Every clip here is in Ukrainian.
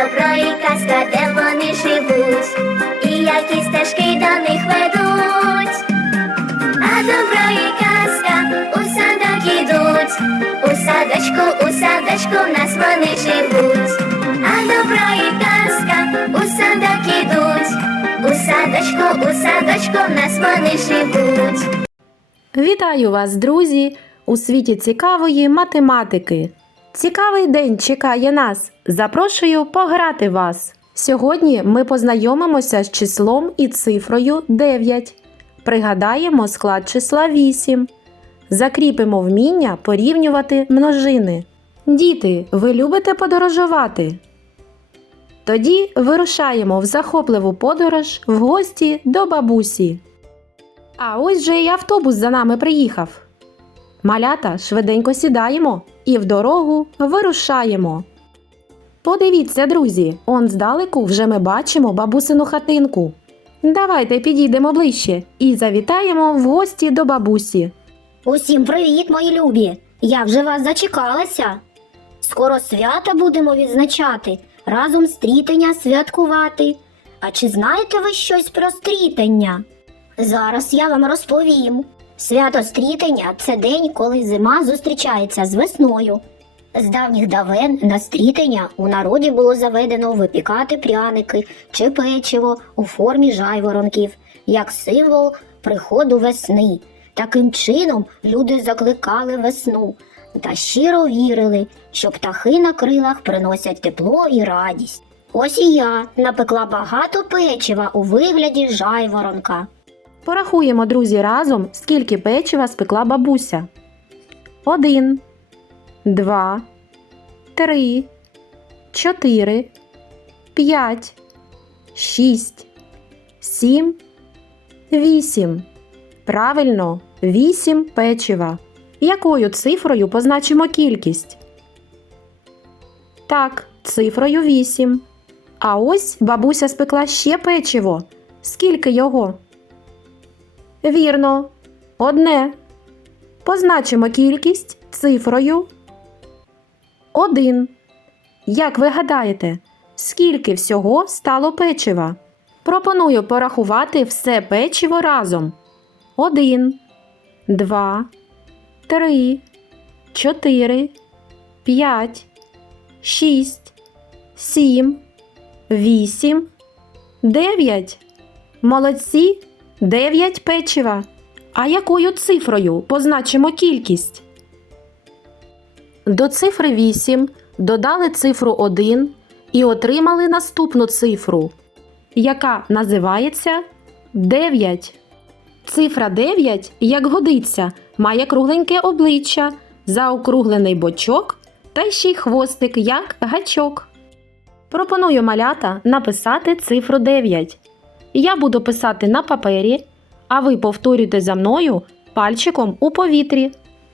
добро і казка, де вони живуть, і які стежки до них ведуть. А добро і казка у садок ідуть, у садочку, у садочку в нас вони живуть. А добро і казка у садок ідуть, у садочку, у садочку в нас вони живуть. Вітаю вас, друзі, у світі цікавої математики. Цікавий день чекає нас. Запрошую пограти вас. Сьогодні ми познайомимося з числом і цифрою 9. Пригадаємо склад числа 8. Закріпимо вміння порівнювати множини. Діти, ви любите подорожувати? Тоді вирушаємо в захопливу подорож в гості до бабусі. А ось же і автобус за нами приїхав. Малята швиденько сідаємо і в дорогу вирушаємо. Подивіться, друзі, он здалеку вже ми бачимо бабусину хатинку. Давайте підійдемо ближче і завітаємо в гості до бабусі. Усім привіт, мої любі! Я вже вас зачекалася. Скоро свята будемо відзначати, разом стрітення святкувати. А чи знаєте ви щось про стрітення? Зараз я вам розповім. Свято стрітення це день, коли зима зустрічається з весною. З давніх давен на стрітення у народі було заведено випікати пряники чи печиво у формі жайворонків, як символ приходу весни. Таким чином люди закликали весну та щиро вірили, що птахи на крилах приносять тепло і радість. Ось і я напекла багато печива у вигляді жайворонка. Порахуємо, друзі, разом, скільки печива спекла бабуся. Один, два, три, чотири, п'ять, шість, сім, вісім. Правильно, вісім печива. Якою цифрою позначимо кількість? Так, цифрою вісім. А ось бабуся спекла ще печиво. Скільки його? Вірно, одне. Позначимо кількість цифрою 1. Як ви гадаєте, скільки всього стало печива? Пропоную порахувати все печиво разом. 1, 2, 3, 4, 5, 6, 7, 8, 9. Молодці! 9 печива. А якою цифрою позначимо кількість? До цифри 8 додали цифру 1 і отримали наступну цифру, яка називається 9. Цифра 9, як годиться, має кругленьке обличчя, заокруглений бочок та ще й хвостик, як гачок. Пропоную малята написати цифру 9. Я буду писати на папері, а ви повторюйте за мною пальчиком у повітрі.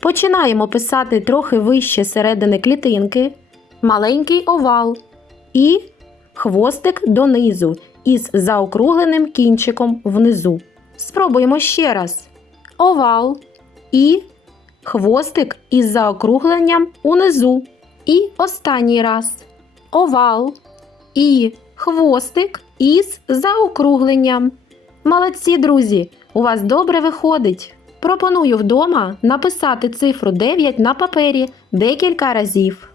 Починаємо писати трохи вище середини клітинки, маленький овал і хвостик донизу із заокругленим кінчиком внизу. Спробуємо ще раз: овал і хвостик із заокругленням унизу. І останній раз овал і хвостик із заокругленням. Молодці, друзі! У вас добре виходить. Пропоную вдома написати цифру 9 на папері декілька разів.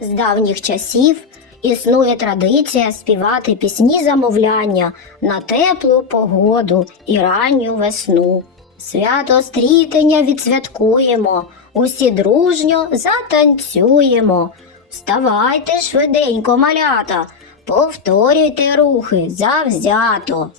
З давніх часів існує традиція співати пісні замовляння на теплу погоду і ранню весну. Свято стрітення відсвяткуємо, усі дружньо затанцюємо. Вставайте швиденько, малята, повторюйте рухи завзято.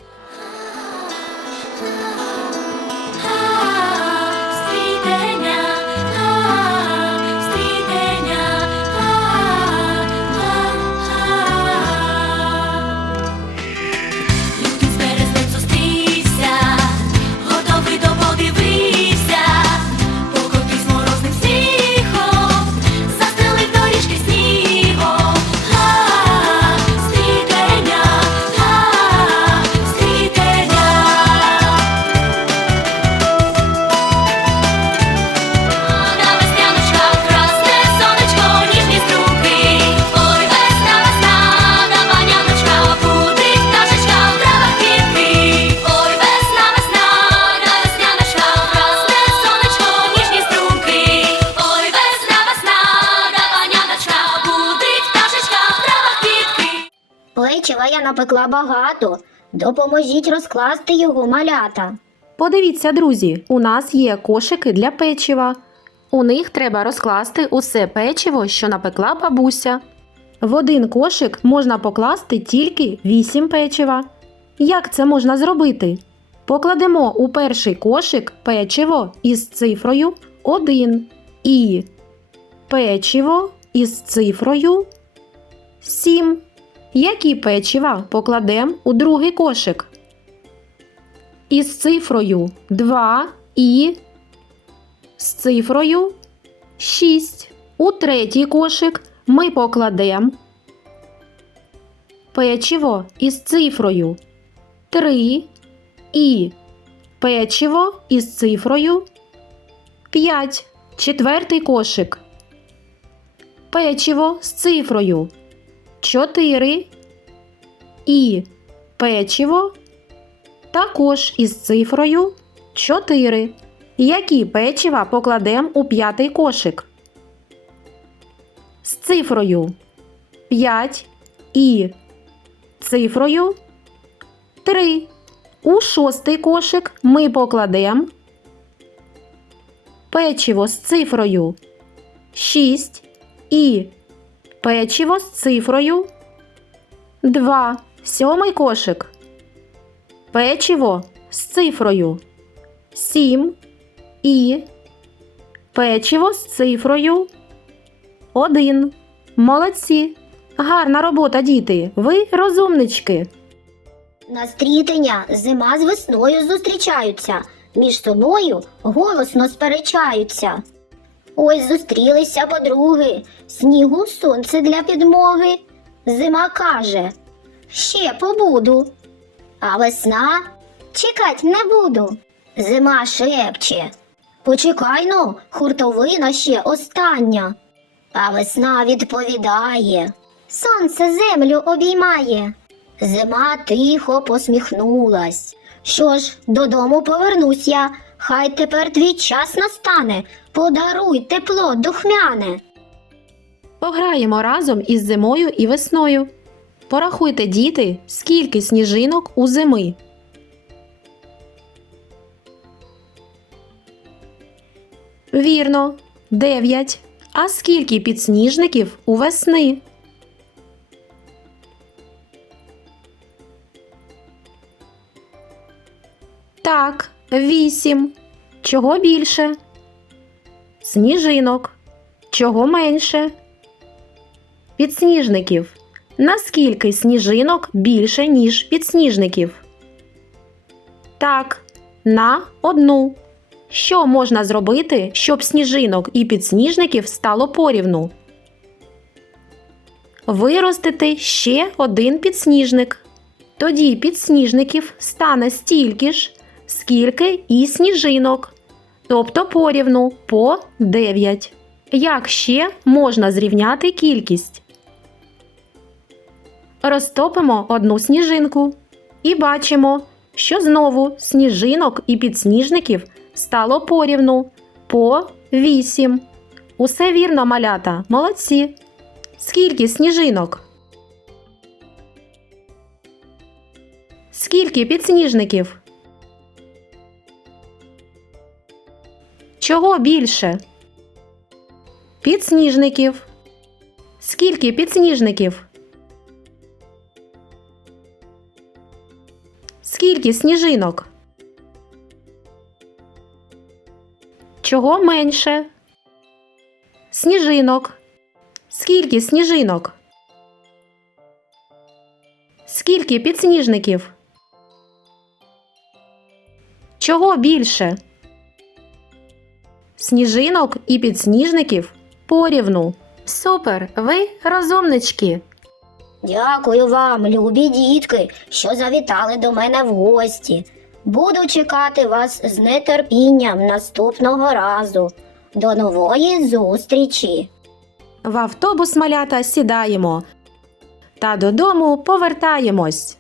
Напекла багато. Допоможіть розкласти його малята. Подивіться, друзі, у нас є кошики для печива. У них треба розкласти усе печиво, що напекла бабуся. В один кошик можна покласти тільки 8 печива. Як це можна зробити? Покладемо у перший кошик печиво із цифрою 1 і печиво із цифрою 7. Які печива покладемо у другий кошик? із цифрою 2 і з цифрою 6. У третій кошик ми покладемо печиво із цифрою 3 і печиво із цифрою 5. Четвертий кошик. Печиво з цифрою 4 і печиво також із цифрою 4. Які печива покладемо у п'ятий кошик? З цифрою 5 і цифрою 3. У шостий кошик ми покладемо печиво з цифрою 6 і печиво з цифрою 2. Сьомий кошик печиво з цифрою 7 і печиво з цифрою 1. Молодці! Гарна робота, діти! Ви розумнички! На стрітення зима з весною зустрічаються, між собою голосно сперечаються. Ось зустрілися подруги, снігу сонце для підмоги. Зима каже: Ще побуду. А весна чекать не буду. Зима шепче. Почекай ну, хуртовина ще остання. А весна відповідає. Сонце землю обіймає. Зима тихо посміхнулась. Що ж, додому повернусь я. Хай тепер твій час настане. Подаруй тепло духмяне. Пограємо разом із зимою і весною. Порахуйте, діти, скільки сніжинок у зими. Вірно, 9. А скільки підсніжників у весни? Так, 8. Чого більше? Сніжинок. Чого менше? Підсніжників. Наскільки сніжинок більше, ніж підсніжників? Так, на одну. Що можна зробити, щоб сніжинок і підсніжників стало порівну? Виростити ще один підсніжник. Тоді підсніжників стане стільки ж, скільки і сніжинок, тобто порівну по 9. Як ще можна зрівняти кількість? Розтопимо одну сніжинку і бачимо, що знову сніжинок і підсніжників стало порівну по 8. Усе вірно, малята, молодці. Скільки сніжинок? Скільки підсніжників? Чого більше? Підсніжників. Скільки підсніжників? Скільки сніжинок? Чого менше? Сніжинок. Скільки сніжинок? Скільки підсніжників? Чого більше? Сніжинок і підсніжників порівну. Супер! Ви розумнички! Дякую вам, любі дітки, що завітали до мене в гості. Буду чекати вас з нетерпінням наступного разу. До нової зустрічі! В автобус малята сідаємо та додому повертаємось.